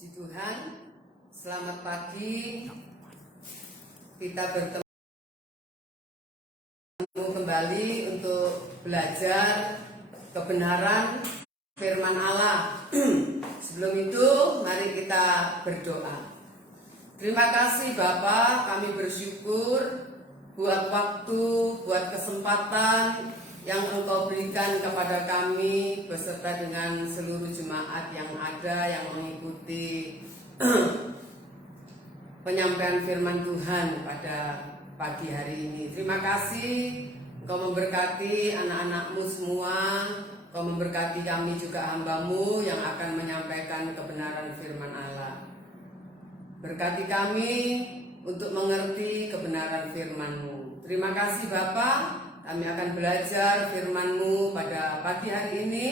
Puji Tuhan, selamat pagi. Kita bertemu kembali untuk belajar kebenaran firman Allah. Sebelum itu, mari kita berdoa. Terima kasih Bapa, kami bersyukur buat waktu, buat kesempatan yang Engkau berikan kepada kami beserta dengan seluruh jemaat yang ada yang mengikuti penyampaian firman Tuhan pada pagi hari ini. Terima kasih Engkau memberkati anak-anak-Mu semua, Engkau memberkati kami juga hamba-Mu yang akan menyampaikan kebenaran firman Allah. Berkati kami untuk mengerti kebenaran firman-Mu. Terima kasih Bapa. Kami akan belajar firman-Mu pada pagi hari ini.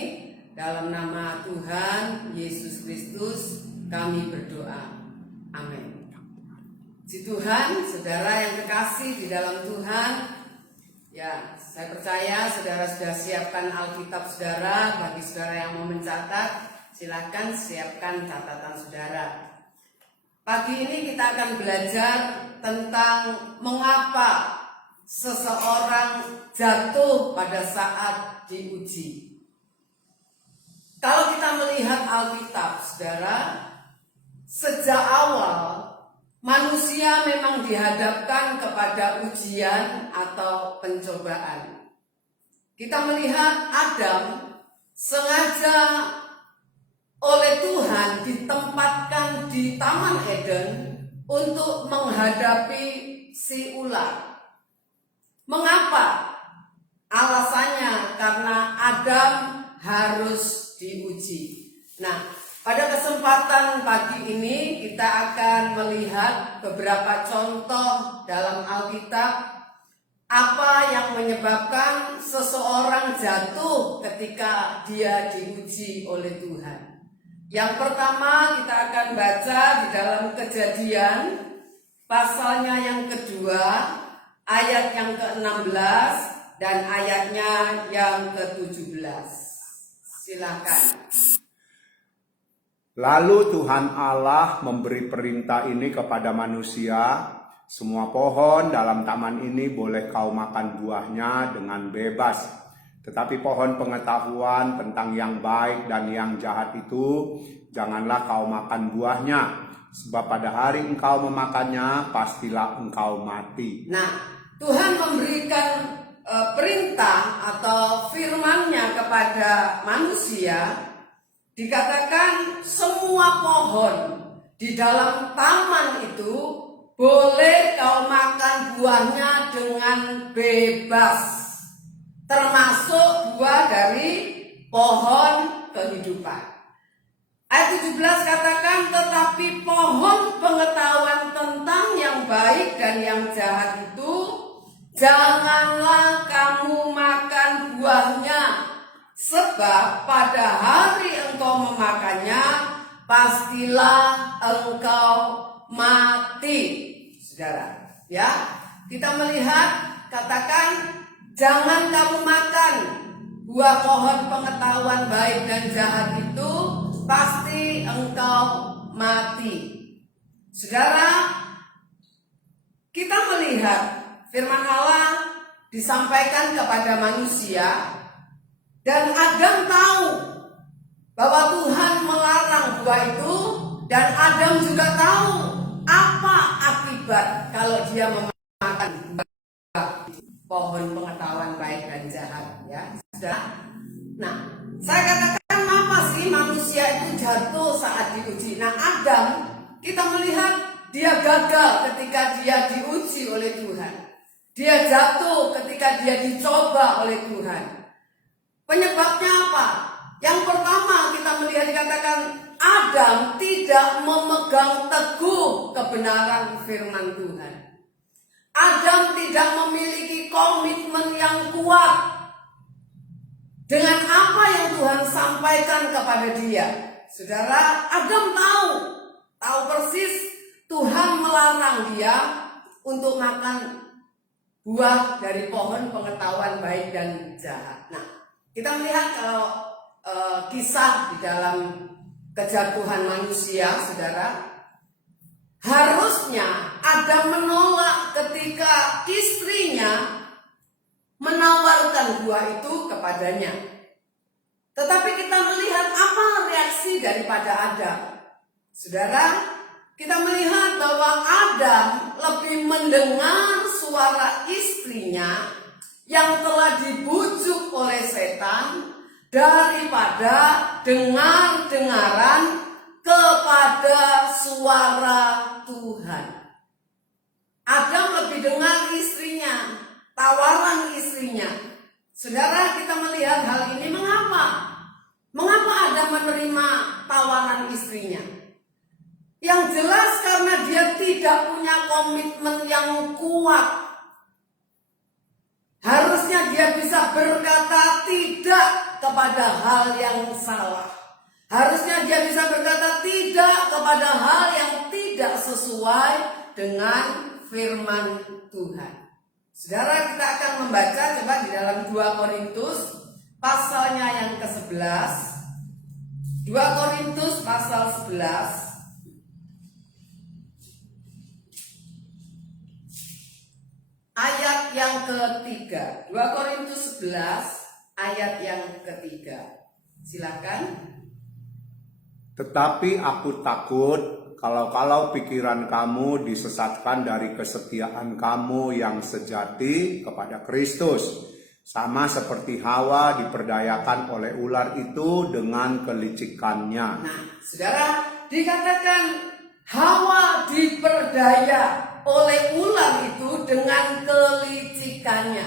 Dalam nama Tuhan Yesus Kristus kami berdoa. Amin. Puji Tuhan, saudara yang kekasih di dalam Tuhan. Ya, saya percaya saudara sudah siapkan Alkitab saudara. Bagi saudara yang mau mencatat, silakan siapkan catatan saudara. Pagi ini kita akan belajar tentang mengapa seseorang jatuh pada saat diuji. Kalau kita melihat Alkitab, saudara, sejak awal manusia memang dihadapkan kepada ujian atau pencobaan. Kita melihat Adam sengaja oleh Tuhan ditempatkan di Taman Eden untuk menghadapi si ular. Mengapa? Alasannya karena Adam harus diuji. Nah, pada kesempatan pagi ini kita akan melihat beberapa contoh dalam Alkitab apa yang menyebabkan seseorang jatuh ketika dia diuji oleh Tuhan. Yang pertama kita akan baca di dalam Kejadian pasalnya yang kedua, ayat yang ke-16 dan ayatnya yang ke-17. Silakan. Lalu Tuhan Allah memberi perintah ini kepada manusia, semua pohon dalam taman ini boleh kau makan buahnya dengan bebas. Tetapi pohon pengetahuan tentang yang baik dan yang jahat itu, janganlah kau makan buahnya. Sebab pada hari engkau memakannya, pastilah engkau mati. Nah, Tuhan memberikan perintah atau firman-Nya kepada manusia. Dikatakan semua pohon di dalam taman itu boleh kau makan buahnya dengan bebas, termasuk buah dari pohon kehidupan. Ayat 17 katakan, tetapi pohon pengetahuan tentang yang baik dan yang jahat itu janganlah kamu makan buahnya, sebab pada hari engkau memakannya, pastilah engkau mati. Saudara, ya, kita melihat, katakan, jangan kamu makan buah pohon pengetahuan baik dan jahat itu, pasti engkau mati. Saudara, kita melihat firman Allah disampaikan kepada manusia, dan Adam tahu bahwa Tuhan melarang buah itu, dan Adam juga tahu apa akibat kalau dia memakan buah pohon pengetahuan baik dan jahat, ya. Sudah. Nah, saya katakan apa sih manusia itu jatuh saat diuji? Nah, Adam kita melihat dia gagal ketika dia diuji oleh Tuhan. Dia jatuh ketika dia dicoba oleh Tuhan. Penyebabnya apa? Yang pertama kita melihat dikatakan Adam tidak memegang teguh kebenaran firman Tuhan. Adam tidak memiliki komitmen yang kuat dengan apa yang Tuhan sampaikan kepada dia. Saudara, Adam tahu persis Tuhan melarang dia untuk makan buah dari pohon pengetahuan baik dan jahat. Nah, kita melihat kalau kisah di dalam kejatuhan manusia, saudara, harusnya Adam menolak ketika istrinya menawarkan buah itu kepadanya. Tetapi kita melihat apa reaksi daripada Adam. Saudara, kita melihat bahwa Adam lebih mendengar suara istrinya yang telah dibujuk oleh setan daripada dengar-dengaran kepada suara Tuhan. Adam lebih dengar istrinya, tawaran istrinya. Saudara, kita melihat hal ini mengapa? Mengapa Adam menerima tawaran istrinya? Yang jelas karena dia tidak punya komitmen yang kuat. Harusnya dia bisa berkata tidak kepada hal yang salah. Harusnya dia bisa berkata tidak kepada hal yang tidak sesuai dengan firman Tuhan. Saudara, kita akan membaca coba di dalam 2 Korintus pasalnya yang ke-11. 2 Korintus pasal 11 ayat yang ketiga. 2 Korintus 11 ayat yang ketiga. Silakan. Tetapi aku takut kalau pikiran kamu disesatkan dari kesetiaan kamu yang sejati kepada Kristus. Sama seperti Hawa diperdayakan oleh ular itu dengan kelicikannya. Nah, saudara, dikatakan Hawa diperdaya oleh ular itu dengan kelicikannya.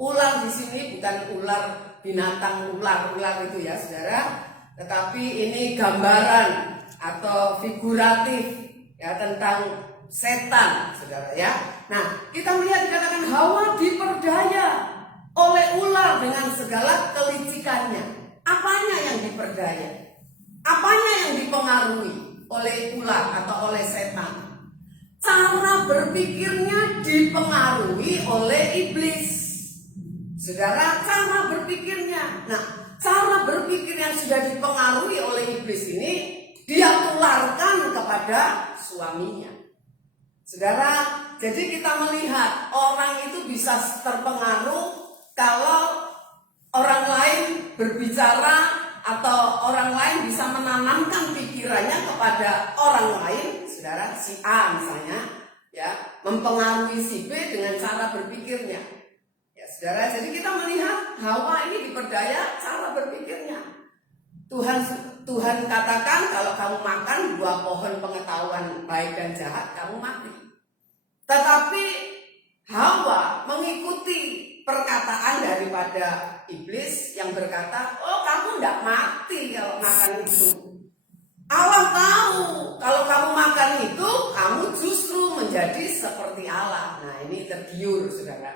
Ular di sini bukan ular binatang ular itu ya, saudara. Tetapi ini gambaran atau figuratif ya tentang setan, saudara ya. Nah, kita melihat dikatakan Hawa diperdaya oleh ular dengan segala kelicikannya. Apanya yang diperdaya? Apanya yang dipengaruhi oleh ular atau oleh setan? Cara berpikirnya dipengaruhi oleh iblis. Saudara, cara berpikirnya. Nah, cara berpikir yang sudah dipengaruhi oleh iblis ini dia tularkan kepada suaminya. Saudara, jadi kita melihat orang itu bisa terpengaruh kalau orang lain berbicara atau orang lain bisa menanamkan pikirannya kepada orang lain. Saudara, si A misalnya ya mempengaruhi si B dengan cara berpikirnya. Ya, saudara, jadi kita melihat Hawa ini diperdaya cara berpikirnya. Tuhan katakan kalau kamu makan buah pohon pengetahuan baik dan jahat, kamu mati. Tetapi Hawa mengikuti perkataan daripada iblis yang berkata, oh kamu tidak mati kalau makan itu. Allah tahu kalau kamu makan itu, kamu justru menjadi seperti Allah. Nah, ini tergiur, saudara.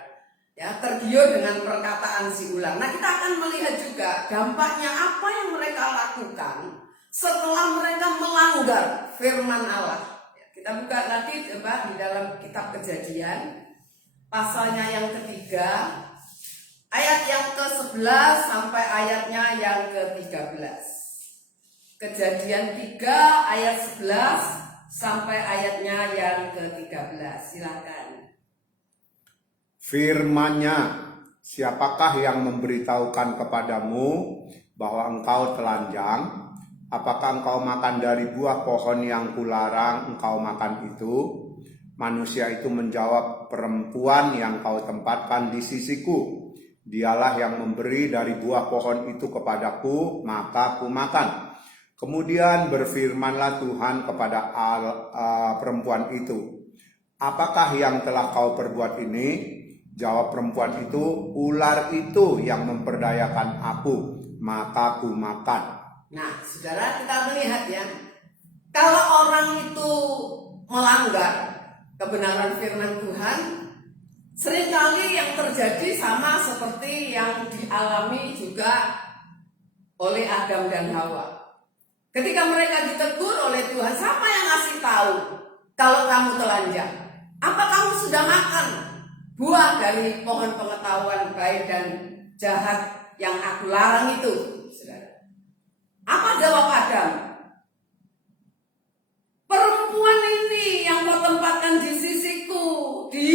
Ya, tergiur dengan perkataan si ular. Nah, kita akan melihat juga dampaknya apa yang mereka lakukan setelah mereka melanggar firman Allah. Ya, kita buka lagi coba di dalam kitab Kejadian pasalnya yang ketiga, ayat yang ke-11 sampai ayatnya yang ke-13. Kejadian 3 ayat 11 sampai ayatnya yang ke-13. Silakan. Firman-Nya, siapakah yang memberitahukan kepadamu bahwa engkau telanjang? Apakah engkau makan dari buah pohon yang kularang engkau makan itu? Manusia itu menjawab, perempuan yang kau tempatkan di sisiku, dialah yang memberi dari buah pohon itu kepadaku, maka ku makan. Kemudian berfirmanlah Tuhan kepada perempuan itu, apakah yang telah kau perbuat ini? Jawab perempuan itu, ular itu yang memperdayakan aku, maka ku makan. Nah, saudara, kita melihat ya, kalau orang itu melanggar kebenaran firman Tuhan, seringkali yang terjadi sama seperti yang dialami juga oleh Adam dan Hawa. Ketika mereka ditegur oleh Tuhan, siapa yang ngasih tahu kalau kamu telanjang? Apa kamu sudah makan buah dari pohon pengetahuan baik dan jahat yang aku larang itu? Saudara, apa jawab Adam?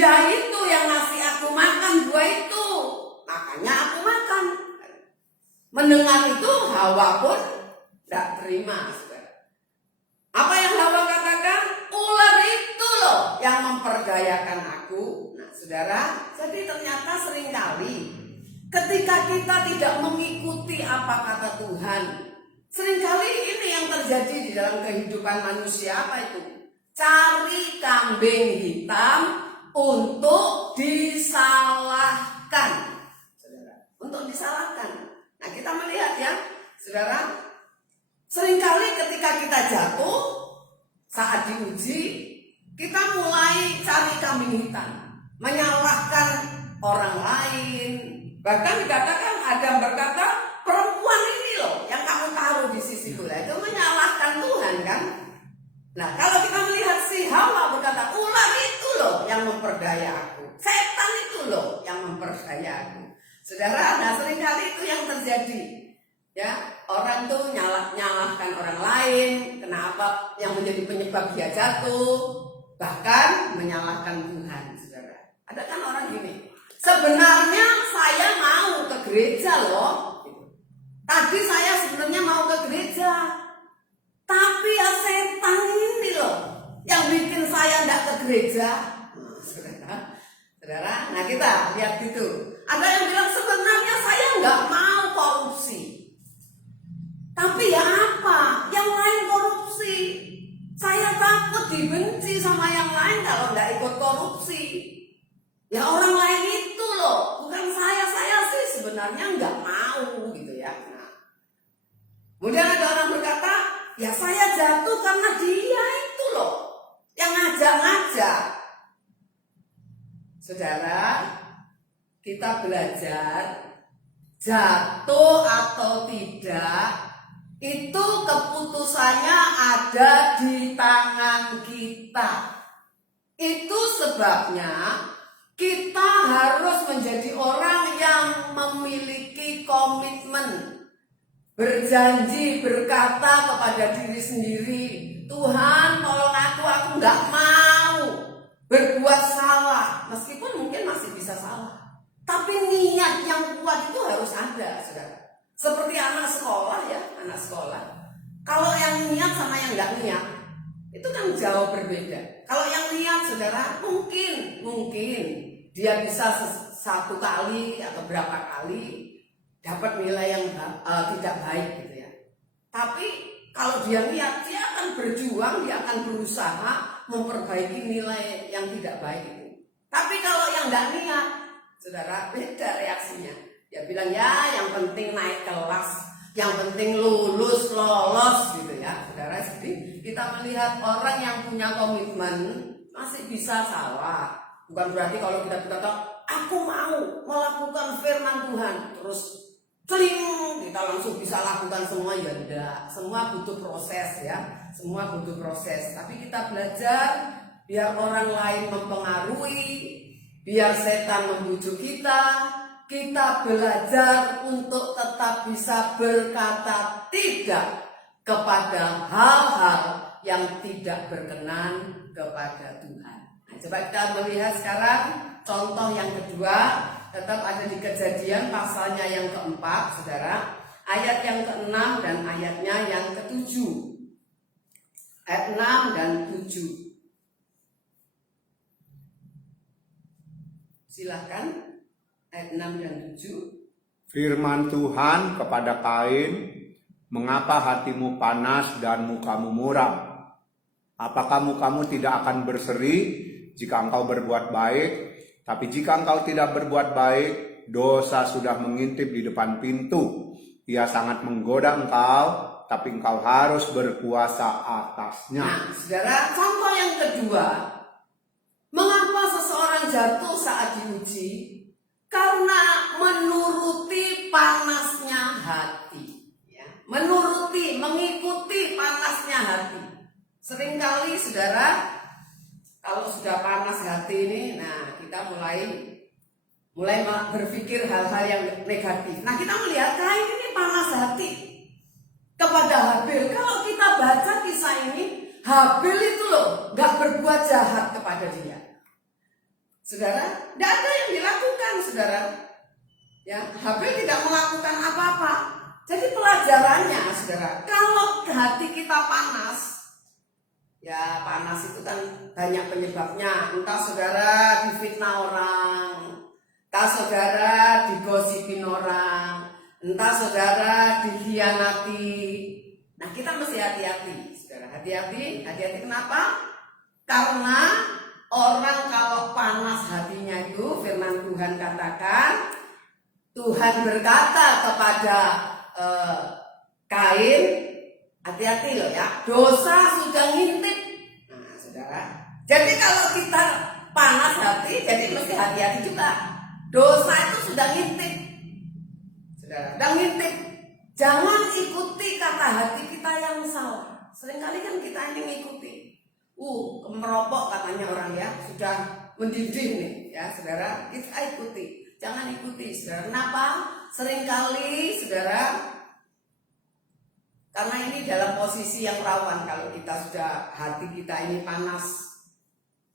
Dia itu yang ngasih aku makan buah itu, makanya aku makan. Mendengar itu Hawa pun tidak terima. Apa yang Hawa katakan? Ular itu loh yang memperdayakan aku. Nah saudara, jadi ternyata seringkali ketika kita tidak mengikuti apa kata Tuhan, seringkali ini yang terjadi di dalam kehidupan manusia. Apa itu? Cari kambing hitam untuk disalahkan, saudara. Untuk disalahkan. Nah kita melihat ya, saudara, seringkali ketika kita jatuh saat diuji, kita mulai cari kambing hitam, menyalahkan orang lain. Bahkan dikatakan Adam berkata, perempuan ini loh yang kamu taruh di sisi sebelah, itu menyalahkan Tuhan kan. Nah kalau kita melihat si Hawa berkata, ular itu loh yang memperdaya aku, setan itu loh yang memperdaya aku. Saudara, nah seringkali itu yang terjadi. Ya, orang tuh nyalahkan orang lain, kenapa yang menjadi penyebab dia jatuh, bahkan menyalahkan Tuhan, saudara. Ada kan orang gini, sebenarnya saya mau ke gereja loh. Tadi saya sebenarnya mau ke gereja, tapi ya setan ini loh yang bikin saya tidak ke gereja. Nah, saudara, nah kita lihat gitu. Ada yang bilang sebenarnya saya nggak mau korupsi, tapi ya apa? Yang lain korupsi, saya takut dibenci sama yang lain kalau nggak ikut korupsi. Ya orang lain itu loh, bukan saya sih sebenarnya nggak mau gitu ya. Nah, kemudian ada orang berkata, ya saya jatuh karena dia itu loh yang ngajak-ngajak. Saudara, kita belajar jatuh atau tidak itu keputusannya ada di tangan kita. Itu sebabnya kita harus menjadi orang yang memiliki komitmen, berjanji, berkata kepada diri sendiri, Tuhan tolong aku nggak mau berbuat salah, meskipun mungkin masih bisa salah. Tapi niat yang kuat itu harus ada, saudara. Seperti anak sekolah ya, anak sekolah. Kalau yang niat sama yang nggak niat, itu kan jauh berbeda. Kalau yang niat, saudara, mungkin dia bisa satu kali atau berapa kali dapat nilai yang tidak baik gitu ya. Tapi kalau dia niat, dia akan berjuang, dia akan berusaha memperbaiki nilai yang tidak baik itu. Tapi kalau yang nggak niat, saudara, beda reaksinya. Dia bilang ya yang penting naik kelas, yang penting lolos gitu ya, saudara. Jadi kita melihat orang yang punya komitmen masih bisa salah. Bukan berarti kalau kita berkata aku mau melakukan firman Tuhan terus celing kita langsung bisa lakukan semua, ya enggak. Semua butuh proses ya, semua butuh proses. Tapi kita belajar biar orang lain mempengaruhi, biar setan membujuk kita. Kita belajar untuk tetap bisa berkata tidak kepada hal-hal yang tidak berkenan kepada Tuhan. Nah, coba kita melihat sekarang contoh yang kedua, tetap ada di Kejadian pasalnya yang keempat, saudara, ayat yang ke-6 dan ayatnya yang ke-7. Ayat 6 dan 7. Silakan. Ayat 6 dan 7. Firman Tuhan kepada Kain, mengapa hatimu panas dan mukamu muram? Apakah mukamu tidak akan berseri jika engkau berbuat baik? Tapi jika engkau tidak berbuat baik, dosa sudah mengintip di depan pintu. Ia sangat menggoda engkau, tapi engkau harus berkuasa atasnya. Nah, saudara, contoh yang kedua, mengapa seseorang jatuh saat diuji? Karena menuruti panasnya hati, ya. Mengikuti panasnya hati. Seringkali saudara, kalau sudah panas hati ini, nah kita mulai berpikir hal-hal yang negatif. Nah kita melihat Kain ini panas hati kepada Habil. Kalau kita baca kisah ini, Habil itu loh gak berbuat jahat kepada dia. Saudara, tidak ada yang dilakukan, saudara. Ya, Habil tidak melakukan apa-apa. Jadi pelajarannya, saudara, kalau hati kita panas, ya panas itu kan banyak penyebabnya. Entah saudara difitnah orang, entah saudara digosipin orang, entah saudara dikhianati. Nah, kita mesti hati-hati, saudara. Hati-hati kenapa? Karena orang kalau panas hatinya itu, firman Tuhan katakan, Tuhan berkata kepada Kain, hati-hati loh ya, dosa sudah ngintip. Nah, saudara, jadi kalau kita panas hati, jadi mesti hati-hati juga. Dosa itu sudah ngintip, saudara, sudah ngintip. Jangan ikuti kata hati kita yang salah. Seringkali kan kita ini mengikuti. Kemeropok katanya orang ya, sudah mendidih nih ya, saudara, kita ikuti. Jangan ikuti, saudara. Kenapa? Seringkali, saudara, karena ini dalam posisi yang rawan kalau kita sudah hati kita ini panas.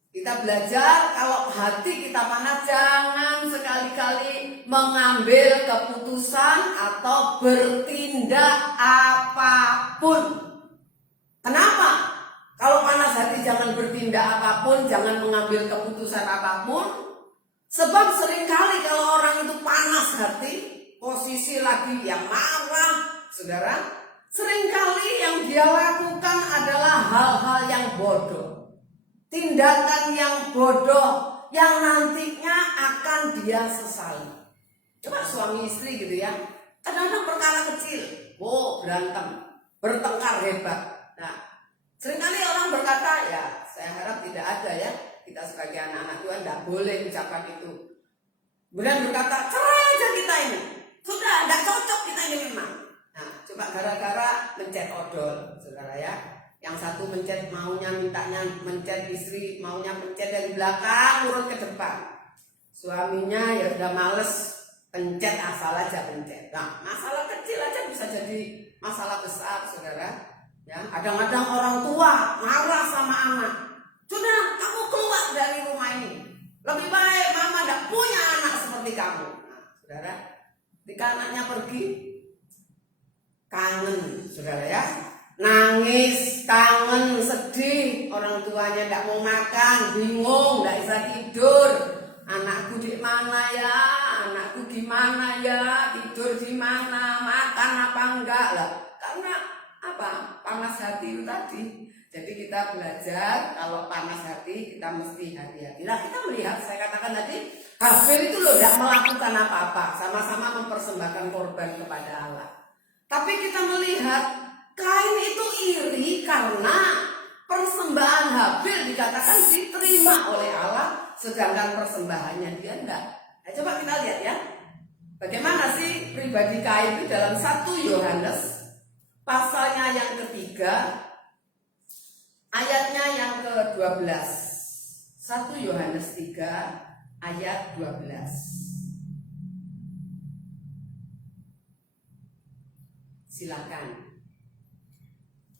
Kita belajar kalau hati kita panas, jangan sekali-kali mengambil keputusan atau bertindak apapun. Kenapa? Kalau panas hati jangan bertindak apapun, jangan mengambil keputusan apapun. Sebab seringkali kalau orang itu panas hati, posisi lagi yang marah, saudara, seringkali yang dia lakukan adalah hal-hal yang bodoh, tindakan yang bodoh, yang nantinya akan dia sesali. Coba suami istri gitu ya, kadang-kadang perkara kecil, berantem, bertengkar hebat. Nah, seringkali orang berkata, ya saya harap tidak ada ya, kita sebagai anak-anak Tuhan tidak boleh ucapkan itu. Kemudian berkata, cerai aja kita ini, sudah tidak cocok kita ini memang. Nah, coba gara-gara mencet odol, saudara ya. Yang satu mencet mintanya mencet istri, maunya mencet dari belakang, urut ke depan. Suaminya ya udah males, pencet asal aja pencet. Nah, masalah kecil aja bisa jadi masalah besar, saudara. Ya, kadang-kadang orang tua marah sama anak. Sudah, kamu keluar dari rumah ini. Lebih baik mama tidak punya anak seperti kamu. Nah, saudara, ketika anaknya pergi, kangen, saudara ya. Nangis, kangen, sedih. Orang tuanya tidak mau makan, bingung, tidak bisa tidur. Anakku di mana ya? Anakku gimana ya? Tidur di mana? Makan apa enggak lah? Karena apa? Panas hati itu tadi. Jadi kita belajar kalau panas hati kita mesti hati-hati. Nah, kita melihat, saya katakan tadi, Habil itu loh tidak melakukan apa-apa, sama-sama mempersembahkan korban kepada Allah. Tapi kita melihat Kain itu iri karena persembahan Habil dikatakan diterima oleh Allah, sedangkan persembahannya dia enggak. Nah, coba kita lihat ya, bagaimana sih pribadi Kain itu dalam 1 Yohanes pasalnya yang ketiga, ayatnya yang ke-12. 1 Yohanes 3 ayat 12. Silakan.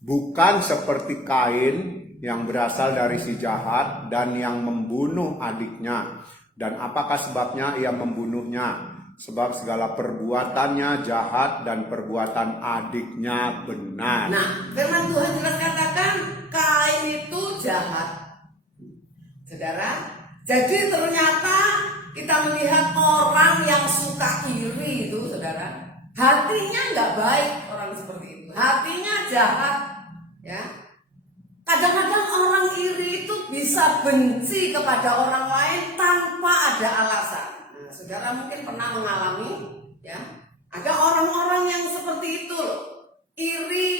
Bukan seperti Kain yang berasal dari si jahat dan yang membunuh adiknya. Dan apakah sebabnya ia membunuhnya? Sebab segala perbuatannya jahat dan perbuatan adiknya benar. Nah, firman Tuhan jelas katakan Kain itu jahat, saudara. Jadi ternyata kita melihat orang yang suka iri itu, saudara, hatinya nggak baik. Orang seperti itu hatinya jahat, ya. Kadang-kadang orang iri itu bisa benci kepada orang lain tanpa ada alasan. Nah, saudara mungkin pernah mengalami, ya, ada orang-orang yang seperti itu, iri,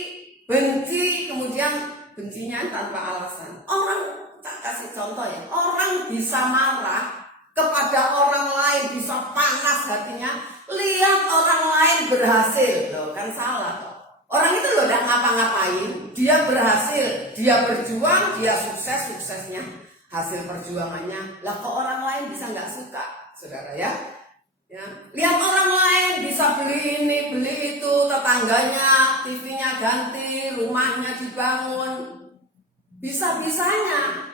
benci, kemudian bencinya tanpa alasan. Orang, tak kasih contoh ya, orang bisa marah kepada orang lain, bisa panas hatinya, lihat orang lain berhasil, loh kan salah toh. Orang itu loh tidak ngapa-ngapain, dia berhasil, dia berjuang, dia suksesnya, hasil perjuangannya. Lah kok orang lain bisa nggak suka, saudara ya? Ya, lihat orang lain bisa beli ini, beli itu, tetangganya TV-nya ganti, rumahnya dibangun, bisa-bisanya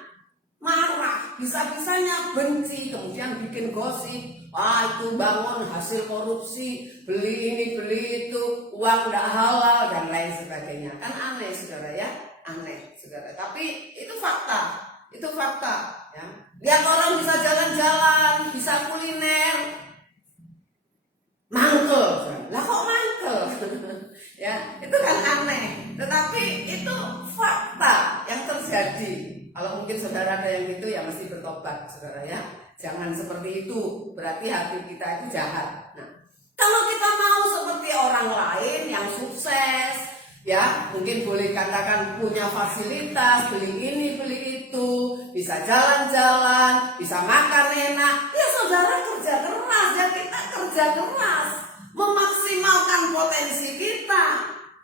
marah, bisa-bisanya benci, kemudian bikin gosip, itu bangun hasil korupsi, beli ini beli itu, uang tidak halal dan lain sebagainya. Kan aneh saudara ya, aneh saudara. Tapi itu fakta ya. Lihat orang bisa jalan-jalan, bisa kuliner, mangkel, lah kok mangkel? Ya, itu kan aneh. Tetapi itu fakta yang terjadi. Kalau mungkin saudara ada yang gitu ya mesti bertobat saudara ya. Jangan seperti itu, berarti hati kita itu jahat. Nah, kalau kita mau seperti orang lain yang sukses, ya mungkin boleh katakan punya fasilitas, beli ini beli itu, bisa jalan-jalan, bisa makan enak, ya saudara kerja keras, ya kita kerja keras, memaksimalkan potensi kita.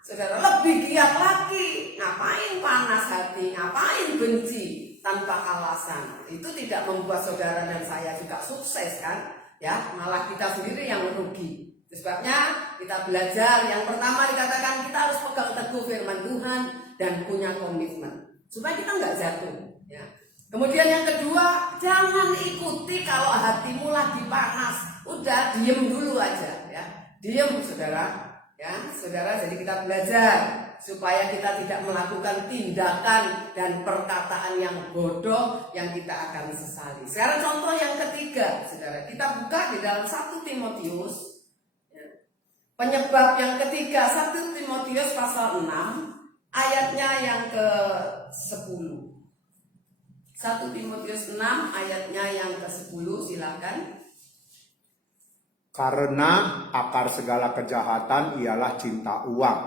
Saudara lebih giat lagi, ngapain panas hati, ngapain benci tanpa alasan. Itu tidak membuat saudara dan saya juga sukses kan, ya malah kita sendiri yang merugi. Sebabnya kita belajar, yang pertama dikatakan kita harus pegang teguh firman Tuhan dan punya komitmen supaya kita nggak jatuh ya. Kemudian yang kedua, jangan ikuti kalau hatimu lagi panas, udah diem dulu aja ya, diem saudara ya saudara. Jadi kita belajar supaya kita tidak melakukan tindakan dan perkataan yang bodoh yang kita akan sesali. Sekarang contoh yang ketiga saudara, kita buka di dalam 1 Timotius. Penyebab yang ketiga 1 Timotius pasal 6 ayatnya yang ke-10. 1 Timotius 6 ayatnya yang ke-10, silakan. Karena akar segala kejahatan ialah cinta uang.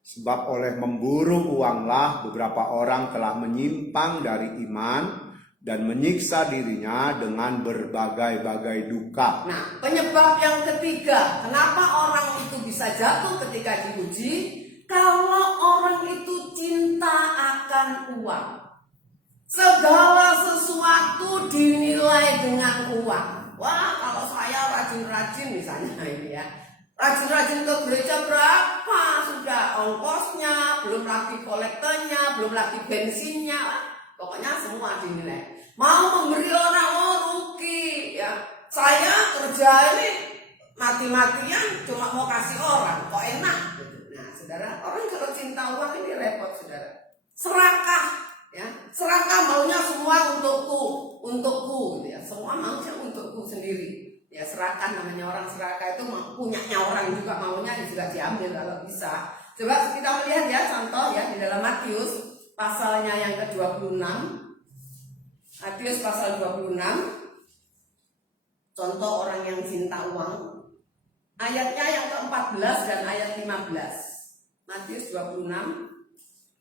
Sebab oleh memburu uanglah beberapa orang telah menyimpang dari iman dan menyiksa dirinya dengan berbagai-bagai duka. Nah, penyebab yang ketiga, kenapa orang itu bisa jatuh ketika diuji? Kalau orang itu cinta akan uang. Segala sesuatu dinilai dengan uang. Wah, kalau saya rajin-rajin misalnya ini ya, rajin-rajin ke gereja berapa sudah ongkosnya, belum lagi kolektornya, belum lagi bensinnya. Pokoknya semua dinilai. Mau memberi orang, rugi ya. Saya kerja ini mati-matian cuma mau kasih orang, kok enak gitu. Nah saudara, orang kalau cinta uang ini repot saudara. Serakah ya, serakah maunya semua untukku gitu ya. Semua maunya untukku sendiri. Ya serakah, namanya orang serakah itu punyanya orang juga, maunya juga diambil kalau bisa. Coba kita melihat ya contoh ya di dalam Matius pasalnya yang ke-26. Matius pasal 26. Contoh orang yang cinta uang. Ayatnya yang ke-14 dan ayat 15. Matius 26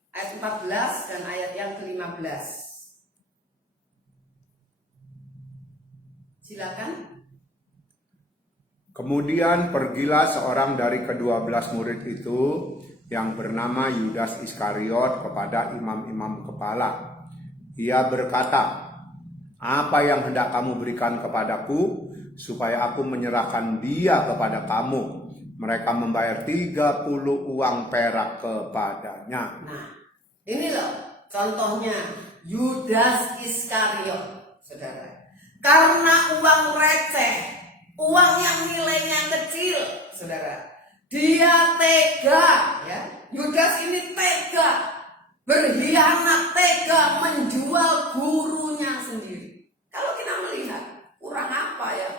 ayat 14 dan ayat yang ke-15. Silakan. Kemudian pergilah seorang dari ke-12 murid itu yang bernama Yudas Iskariot kepada imam-imam kepala. Ia berkata, "Apa yang hendak kamu berikan kepadaku supaya aku menyerahkan dia kepada kamu?" Mereka membayar 30 uang perak kepadanya. Nah, ini loh contohnya Yudas Iskariot, saudara. Karena uang receh, uang yang nilainya kecil, saudara, dia tega ya. Yudas ini tega, berkhianat, tega menjual gurunya sendiri. Kalau kita melihat kurang apa ya,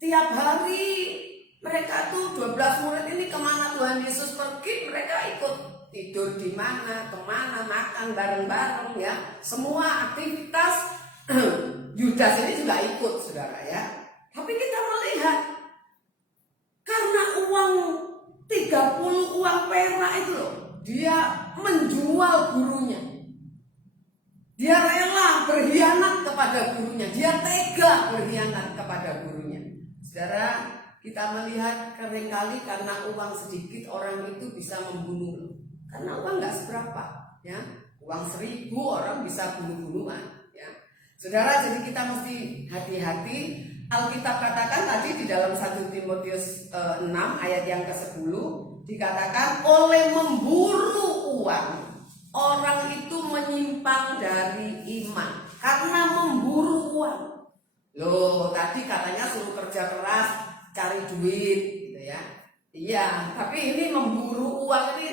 tiap hari mereka tuh 12 murid ini kemana Tuhan Yesus pergi, mereka ikut. Tidur di mana, kemana, makan bareng-bareng ya. Semua aktivitas Yudas ini juga ikut saudara ya. Tapi kita melihat karena uang 30 uang perak itu loh, dia menjual gurunya. Dia rela berkhianat kepada gurunya. Dia tega berkhianat kepada gurunya. Saudara, kita melihat seringkali karena uang sedikit orang itu bisa membunuh. Karena uang nggak seberapa, ya. Uang 1000 orang bisa bunuh-bunuhan, ya. Saudara, jadi kita mesti hati-hati. Alkitab katakan tadi di dalam 1 Timotius 6 ayat yang ke-10 dikatakan oleh memburu uang orang itu menyimpang dari iman. Karena memburu uang. Loh, tadi katanya suruh kerja keras, cari duit gitu ya. Iya, tapi ini memburu uang ini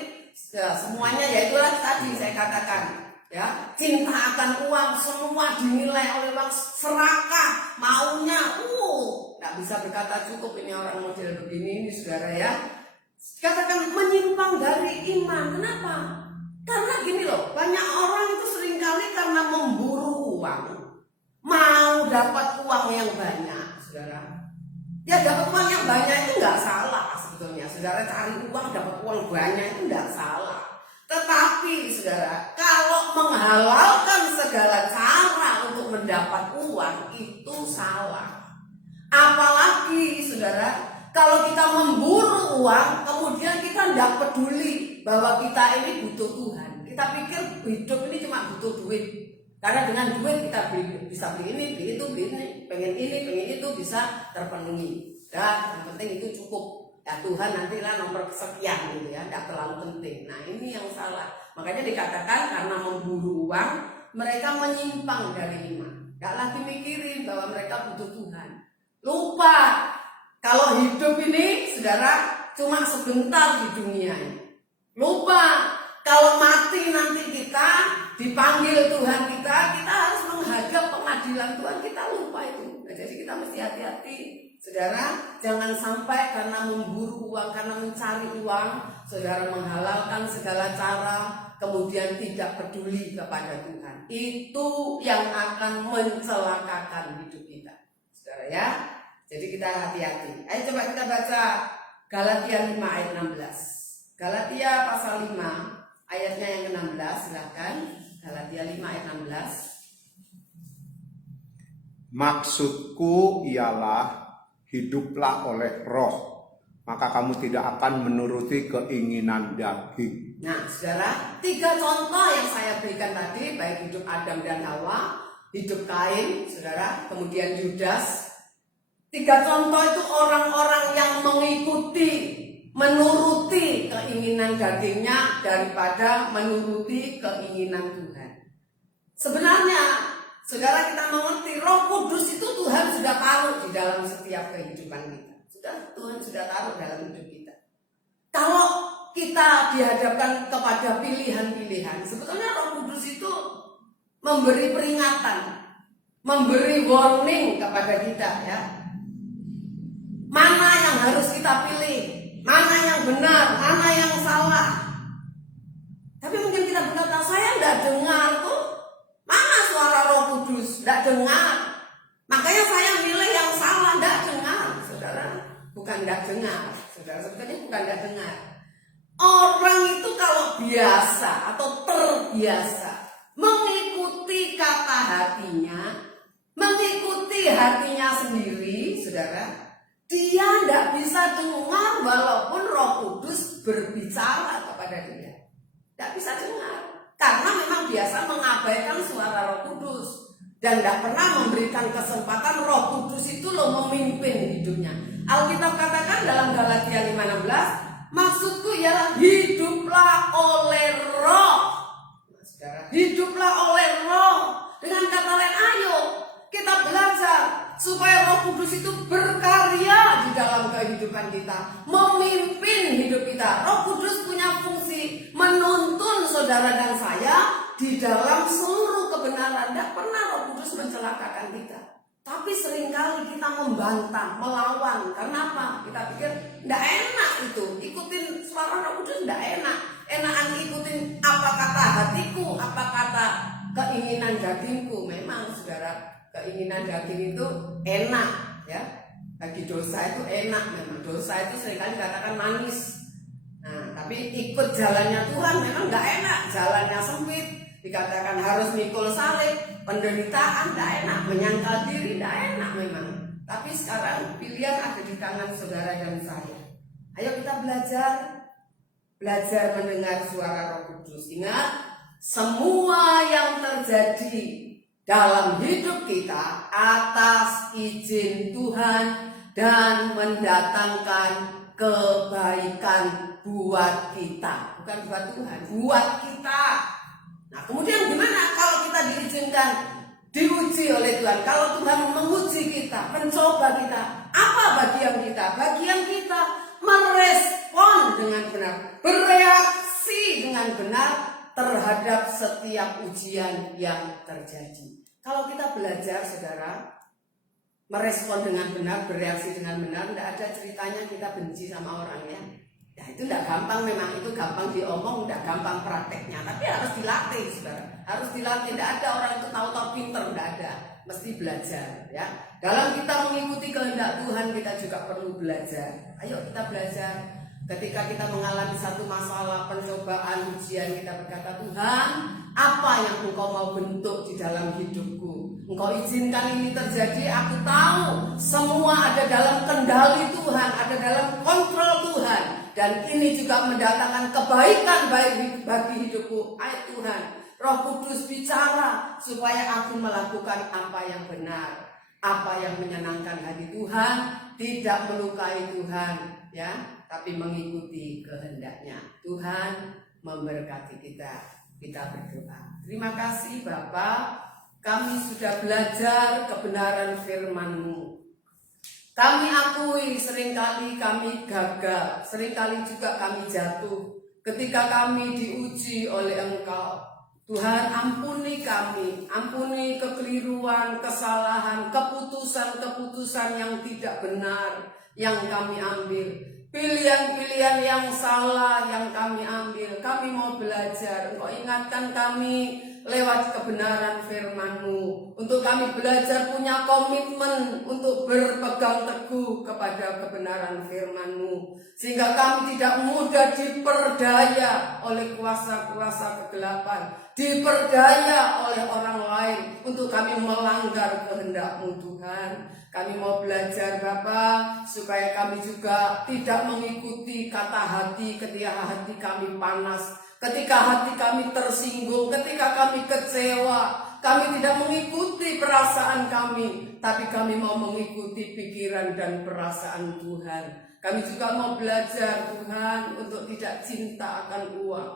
semuanya ya itulah tadi saya katakan ya, cinta akan uang, semua dinilai oleh uang, serakah maunya, nggak bisa berkata cukup ini orang model begini ini saudara ya. Katakan menyimpang dari iman. Kenapa? Karena gini loh, banyak orang itu seringkali karena memburu uang, mau dapat uang yang banyak, saudara. Ya dapat uang yang banyak itu nggak salah sebetulnya. Saudara cari uang dapat uang banyak itu nggak salah. Tetapi saudara, kalau menghalalkan segala cara untuk mendapat uang itu salah. Apalagi saudara, kalau kita memburu uang, kemudian kita tidak peduli bahwa kita ini butuh Tuhan. Kita pikir hidup ini cuma butuh duit. Karena dengan duit kita bisa beli ini, beli itu, beli ini, pengen itu bisa terpenuhi. Dan yang penting itu cukup. Ya Tuhan nantilah nomor sekian gitu ya, tidak terlalu penting. Nah ini yang salah. Makanya dikatakan karena memburu uang, mereka menyimpang dari iman. Gak lagi mikirin bahwa mereka butuh Tuhan. Lupa kalau hidup ini, saudara, cuma sebentar di dunia ini. Lupa kalau mati nanti kita dipanggil Tuhan kita harus menghadap pengadilan Tuhan, kita lupa itu. Nah, jadi kita mesti hati-hati, saudara, jangan sampai karena memburu uang, karena mencari uang, saudara menghalalkan segala cara, kemudian tidak peduli kepada Tuhan. Itu yang akan mencelakakan hidup kita, saudara ya. Jadi kita hati-hati. Ayo coba kita baca Galatia 5 ayat 16. Galatia pasal 5 ayatnya yang ke-16, silakan. Galatia 5 ayat 16. Maksudku ialah hiduplah oleh roh, maka kamu tidak akan menuruti keinginan daging. Nah, saudara, 3 contoh yang saya berikan tadi, baik hidup Adam dan Hawa, hidup Kain, saudara, kemudian Yudas. 3 contoh itu orang-orang yang mengikuti, menuruti keinginan dagingnya daripada menuruti keinginan Tuhan. Sebenarnya, saudara, kita mengerti Roh Kudus itu Tuhan sudah taruh di dalam setiap kehidupan kita. Tuhan sudah taruh dalam hidup kita. Kalau kita dihadapkan kepada pilihan-pilihan, sebetulnya Roh Kudus itu memberi peringatan, memberi warning kepada kita ya. Mana yang harus kita pilih, mana yang benar, mana yang salah. Tapi mungkin kita berkata, saya tidak dengar tuh. Mana suara Roh Kudus? Tidak dengar. Makanya saya milih yang salah, tidak dengar. Saudara, bukan tidak dengar. Saudara, sebetulnya bukan tidak dengar. Orang itu kalau biasa atau terbiasa mengikuti kata hatinya, mengikuti hatinya sendiri, saudara, dia tidak bisa dengar walaupun Roh Kudus berbicara kepada dia. Tidak bisa dengar. Karena memang biasa mengabaikan suara Roh Kudus. Dan tidak pernah memberikan kesempatan Roh Kudus itu memimpin hidupnya. Alkitab katakan dalam Galatia 5:16, maksudku ialah hiduplah oleh Roh. Saudara, hiduplah oleh Roh. Dengan kata lain, ayo kita belajar supaya Roh Kudus itu berkarya di dalam kehidupan kita, memimpin hidup kita. Roh Kudus punya fungsi menuntun saudara dan saya di dalam seluruh kebenaran. Tidak pernah Roh Kudus mencelakakan kita. Tapi seringkali kita membantah, melawan. Karena apa? Kita pikir tidak enak itu, ikutin suara Roh Kudus tidak enak. Enakan ikutin apa kata hatiku, apa kata keinginan dagingku. Memang saudara, keinginan daging itu enak ya. Bagi dosa itu enak memang. Dosa itu seringkali dikatakan manis. Nah, tapi ikut jalannya Tuhan memang nggak enak. Jalannya sempit. Dikatakan harus mikul salib, penderitaan tidak enak, menyangkal diri tidak enak memang. Tapi sekarang pilihan ada di tangan saudara dan saya. Ayo kita belajar mendengar suara Roh Kudus. Ingat, semua yang terjadi dalam hidup kita atas izin Tuhan dan mendatangkan kebaikan buat kita, bukan buat Tuhan, buat kita. Nah, kemudian gimana kalau kita diizinkan diuji oleh Tuhan. Kalau Tuhan menguji kita, mencoba kita, apa bagian kita? Bagian kita merespon dengan benar, bereaksi dengan benar terhadap setiap ujian yang terjadi. Kalau kita belajar, saudara, merespon dengan benar, bereaksi dengan benar, tidak ada ceritanya kita benci sama orangnya. Ya itu tidak gampang, memang itu gampang diomong, tidak gampang prakteknya. Tapi harus dilatih, saudara. Harus dilatih. Tidak ada orang itu tahu-tahu pinter, tidak ada. Mesti belajar, ya. Dalam kita mengikuti kehendak Tuhan, kita juga perlu belajar. Ayo kita belajar. Ketika kita mengalami satu masalah, pencobaan, ujian, kita berkata, Tuhan, apa yang Engkau mau bentuk di dalam hidupku? Engkau izinkan ini terjadi, aku tahu semua ada dalam kendali Tuhan, ada dalam kontrol Tuhan. Dan ini juga mendatangkan kebaikan bagi hidupku. Ayo Tuhan, Roh Kudus bicara supaya aku melakukan apa yang benar, apa yang menyenangkan hati Tuhan, tidak melukai Tuhan, ya, tapi mengikuti kehendaknya. Tuhan memberkati kita. Kita berdoa. Terima kasih Bapa, kami sudah belajar kebenaran firman-Mu. Kami akui seringkali kami gagal, seringkali juga kami jatuh ketika kami diuji oleh Engkau. Tuhan, ampuni kami, ampuni kekeliruan, kesalahan, keputusan-keputusan yang tidak benar yang kami ambil. Pilihan-pilihan yang salah yang kami ambil. Kami mau belajar. Engkau ingatkan kami lewat kebenaran firman-Mu. Untuk kami belajar punya komitmen untuk berpegang teguh kepada kebenaran firman-Mu. Sehingga kami tidak mudah diperdaya oleh kuasa-kuasa kegelapan. Diperdaya oleh orang lain untuk kami melanggar kehendak-Mu Tuhan. Kami mau belajar Bapa supaya kami juga tidak mengikuti kata hati ketika hati kami panas, ketika hati kami tersinggung, ketika kami kecewa. Kami tidak mengikuti perasaan kami, tapi kami mau mengikuti pikiran dan perasaan Tuhan. Kami juga mau belajar Tuhan untuk tidak cinta akan uang.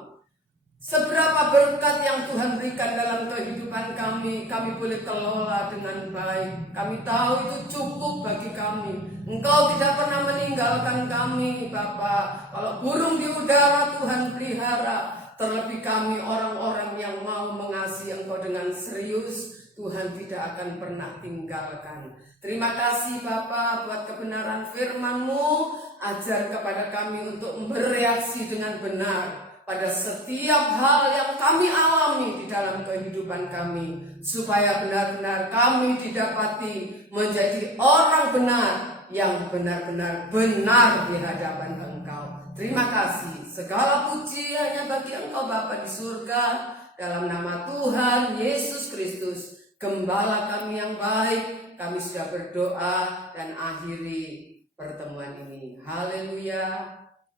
Seberapa berkat yang Tuhan berikan dalam kehidupan kami boleh kelola dengan baik. Kami tahu itu cukup bagi kami. Engkau tidak pernah meninggalkan kami, Bapa. Kalau burung di udara Tuhan pelihara. Terlebih kami orang-orang yang mau mengasihi Engkau dengan serius, Tuhan tidak akan pernah tinggalkan. Terima kasih Bapa buat kebenaran firman-Mu. Ajar kepada kami untuk bereaksi dengan benar pada setiap hal yang kami alami di dalam kehidupan kami, supaya benar-benar kami didapati menjadi orang benar yang benar-benar benar di hadapan Engkau. Terima kasih, segala puji hanya bagi Engkau Bapa di surga, dalam nama Tuhan Yesus Kristus, Gembala kami yang baik. Kami sudah berdoa dan akhiri pertemuan ini. Haleluya,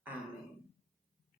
amin.